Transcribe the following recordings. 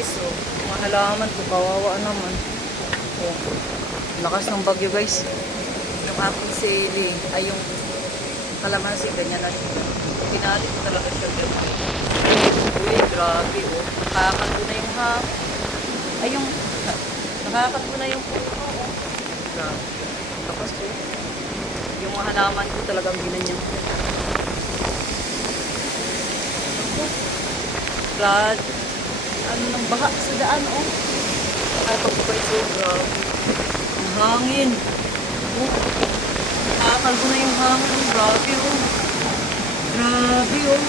guys, oh. Mga halaman ko, kawawa naman. Oh. Lakas ng bagyo guys. Yung aking sili, ay yung kalamansi, ganyan na siya. Pinalit ko talaga siya ganyan. Uy, grabe oh. Nakakalbo na yung ay yung nakakalbo na yung puno oh. Grabe. Tapos oh. Yung mga halaman ko talagang ginanyan. Brad, ano nang baha sa daan oh. Ay pagpapay ito, grabe. Ang hangin. Oh. Nakakalbo na yung hangin oh. Grabe oh. Grabe oh.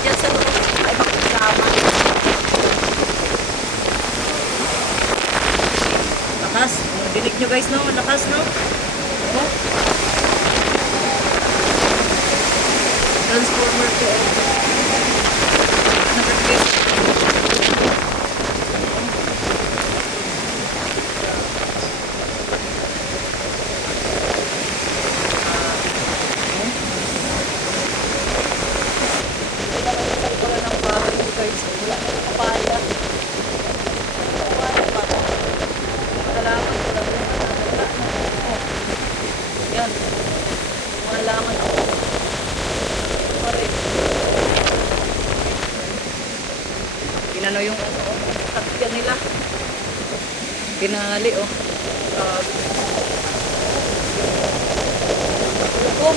Diyan sa loob ay makiklaman. Lakas. Dinig nyo guys no? Lakas no? Oh. Transformer ko oh. Nakakit. Yan. Mga laman ako. Pare. Ginano yung takyan nila. Ginali oh. Hukom.